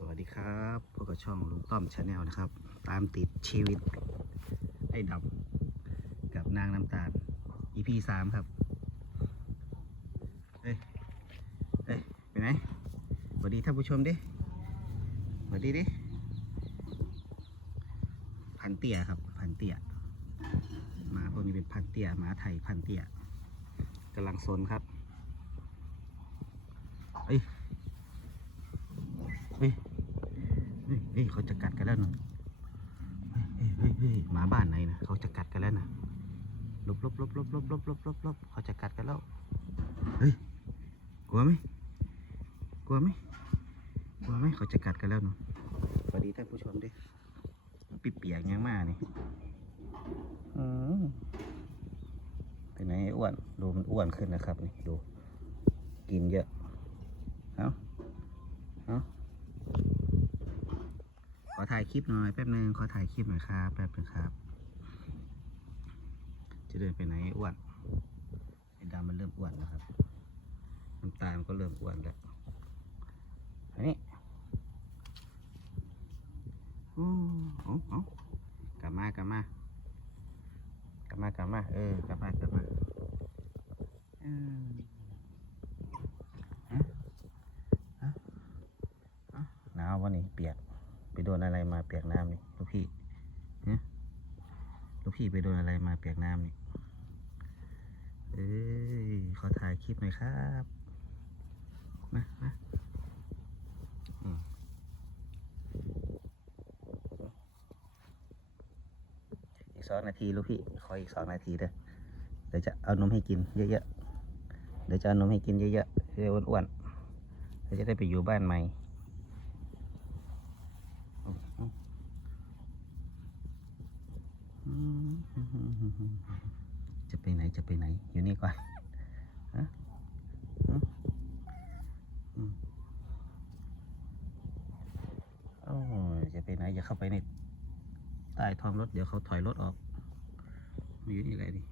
สวัสดีครับพบกับช่องลุงต้อมชาแนลนะครับ ตามติดชีวิต ไอ้ดำกับนางน้ำตาล EP สามครับ เอ้ย เอ้ยไปไหนสวัสดีท่านผู้ชมดิสวัสดีดิ พันเตียครับ พันเตียหมาพวกนี้เป็นพันเตียหมาไทยพันเตียกำลังซนครับ เอ้ยเฮ้ยเฮ้ยเฮ้ยเขาจะกัดกันแล้วนะเฮ้ยเฮ้ยเฮ้ยหมาบ้านไหนนะเขาจะกัดกันแล้วนะลบลบลบลบลบลบลบลบลบเขาจะกัดกันแล้วเฮ้ยกลัวไหมกลัวไหมกลัวไหมเขาจะกัดกันแล้วนะสวัสดีท่านผู้ชมดิปิเปียกยังมากนี่อืมเป็นไงไอ้อ้วนดูมันอ้วนขึ้นนะครับนี่ดูกินเยอะเอาเอาขอ ถ่ายคลิปหน่อยแป๊บนึงขอถ่ายคลิปหน่อยครับ แป๊บนึงครับ จะเดินไปไหนอ้วนไอ้ดำมันเริ่มอ้วนแล้วครับน้ำตาลมันก็เริ่มอ้วนแล้วอันนี้อู้เอาเอกลับมากลับมากลับมากลับมาเออกลับมากลับมาเออฮะฮะฮะหนาววะนี่เปียก ไปโดนอะไรมาเปียกน้ำนี่ลูกพี่ฮะลูกพี่ไปโดนอะไรมาเปียกน้ำนี่เอ้ยขอถ่ายคลิปหน่อยครับมามาอีกสองนาทีลูกพี่ขออีกสองนาทีเด้อเดี๋ยวจะเอานมให้กินเยอะๆเดี๋ยวจะเอานมให้กินเยอะๆเดี๋ยวอ้วนๆเดี๋ยวจะได้ไปอยู่บ้านใหม่ จะไปไหนจะไปไหน อยู่นี่ก่อนฮะฮะอืมโอ้จะไปไหนอย่าเข้าไปในใต้ท้องรถ เดี๋ยวเขาถอยรถออกมาอยู่นี่แหละดิ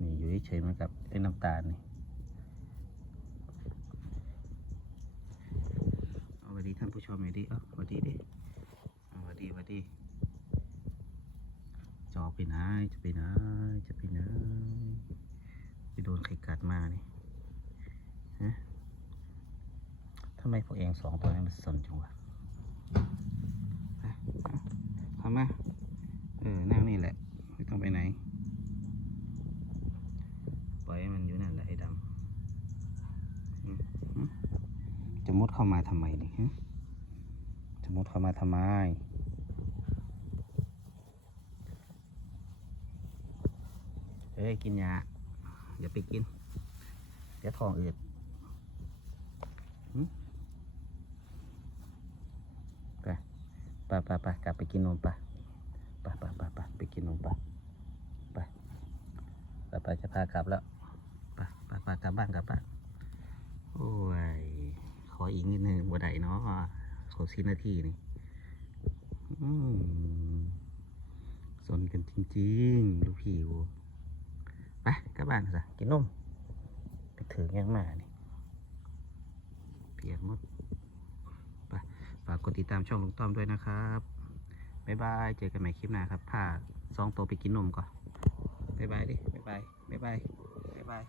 นี่อยู่เฉยๆมือนกับไอ้น้ำตาลนี่เอาสวัสดีท่านผู้ชมหน่ดิเอ้าสวัสดีดิ เอาดีสวัสดีจะออกไปไหนจะไปไหนจะไปไหนไปโดนใครกัดมานี่ฮะทำไมพวกเองสองตัวนี้มันสนจังวะไปเอาเข้ามาเออนั่งนี่แหละ ไม่ต้องไปไหน ปล่อยมันอยู่นั่นแหละไอ้ดำจะมุดเข้ามาทำไมนี่ฮะจะมุดเข้ามาทำไม ฮ้ยกินยาอย่าไปกิน เดี๋ยวท้องอืดไปไปไปไปกลับไปกินนมไปไปไปไปไปไปกินนมไปไปไปไปจะพากลับแล้วไปไปไปกลับบ้านกลับบ้านโอ้ยขออีกนิดนึงบ่ได้เนาะขอสินาทีนี่อืมสนกันจริง ๆ ลูกพี่วู ไปกลับบ้านซะกินนมไปถือยังมานี่เปียกหมดไปฝากกดติดตามช่องลุงต้อมด้วยนะครับบ๊ายบายเจอกันใหม่คลิปหน้าครับพาสองตัวไปกินนมก่อนบ๊ายบายดิบ๊ายบายบ๊ายบายบ๊ายบาย